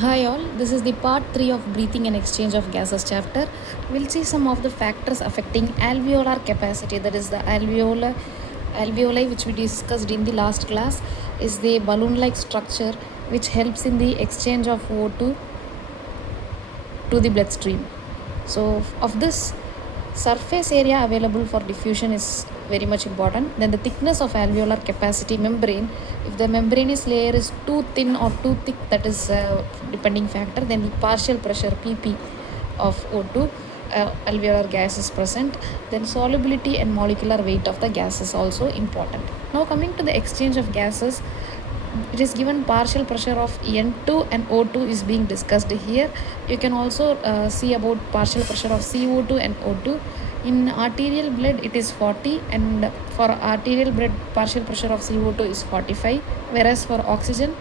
Hi all, this is the part 3 of breathing and exchange of gases chapter. We'll see some of the factors affecting alveolar capacity, that is the alveoli which we discussed in the last class is the balloon like structure which helps in the exchange of O2 to the bloodstream. So of this, surface area available for diffusion is very much important. Then the thickness of alveolar capacity membrane, if the membranous layer is too thin or too thick, that is a depending factor. Then the partial pressure pp of O2 alveolar gas is present. Then solubility and molecular weight of the gas is also important. Now coming to the exchange of gases, it is given partial pressure of N2 and O2 is being discussed here. You can also see about partial pressure of CO2 and O2. In arterial blood it is 40, and for arterial blood partial pressure of CO2 is 45, whereas for oxygen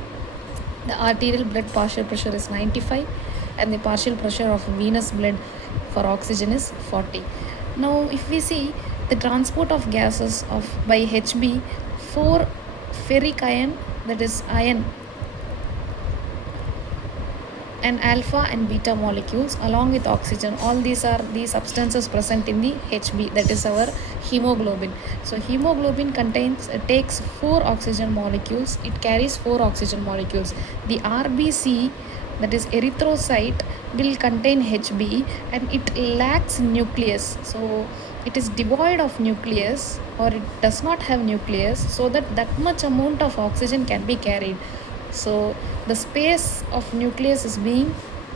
the arterial blood partial pressure is 95 and the partial pressure of venous blood for oxygen is 40. Now if we see the transport of gases of by Hb, 4 ferric ion, that is iron, and alpha and beta molecules along with oxygen, all these are the substances present in the Hb, that is our hemoglobin. So hemoglobin takes 4 oxygen molecules, it carries 4 oxygen molecules. The RBC, that is erythrocyte, will contain Hb and it lacks nucleus, so it is devoid of nucleus or it does not have nucleus, so that much amount of oxygen can be carried. So the space of nucleus is being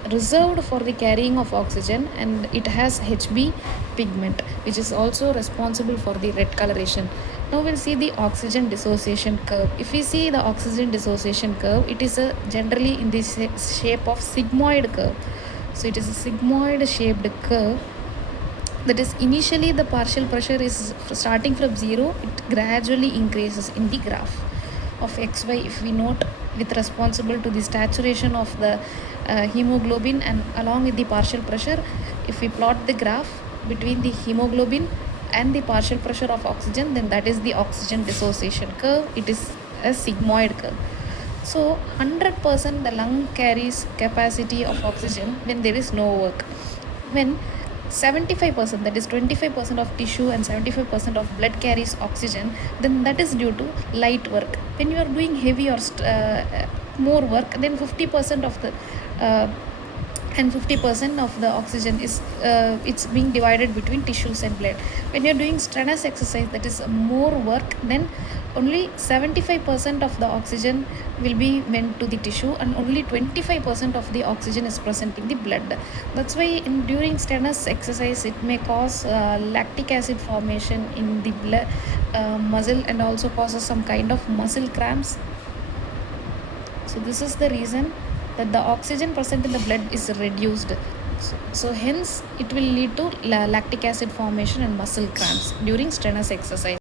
reserved for the carrying of oxygen, and it has Hb pigment which is also responsible for the red coloration. Now we'll see the oxygen dissociation curve. If we see the oxygen dissociation curve, it is generally in the shape of sigmoid curve. So it is a sigmoid shaped curve, that is initially the partial pressure is starting from 0, it gradually increases in the graph of xy. If we note, with responsible to the saturation of the hemoglobin and along with the partial pressure, if we plot the graph between the hemoglobin and the partial pressure of oxygen, then that is the oxygen dissociation curve. It is a sigmoid curve. So 100% the lung carries capacity of oxygen when there is no work. When 75%, that is 25% of tissue and 75% of blood carries oxygen, then that is due to light work. When you are doing heavy or more work, then 50% of the and 50% of the oxygen is it's being divided between tissues and blood. When you're doing strenuous exercise, that is more work, then only 75% of the oxygen will be went to the tissue and only 25% of the oxygen is present in the blood. That's why during strenuous exercise it may cause lactic acid formation in the blood muscle and also causes some kind of muscle cramps. So this is the reason that the oxygen present in the blood is reduced. So hence it will lead to lactic acid formation and muscle cramps during strenuous exercise.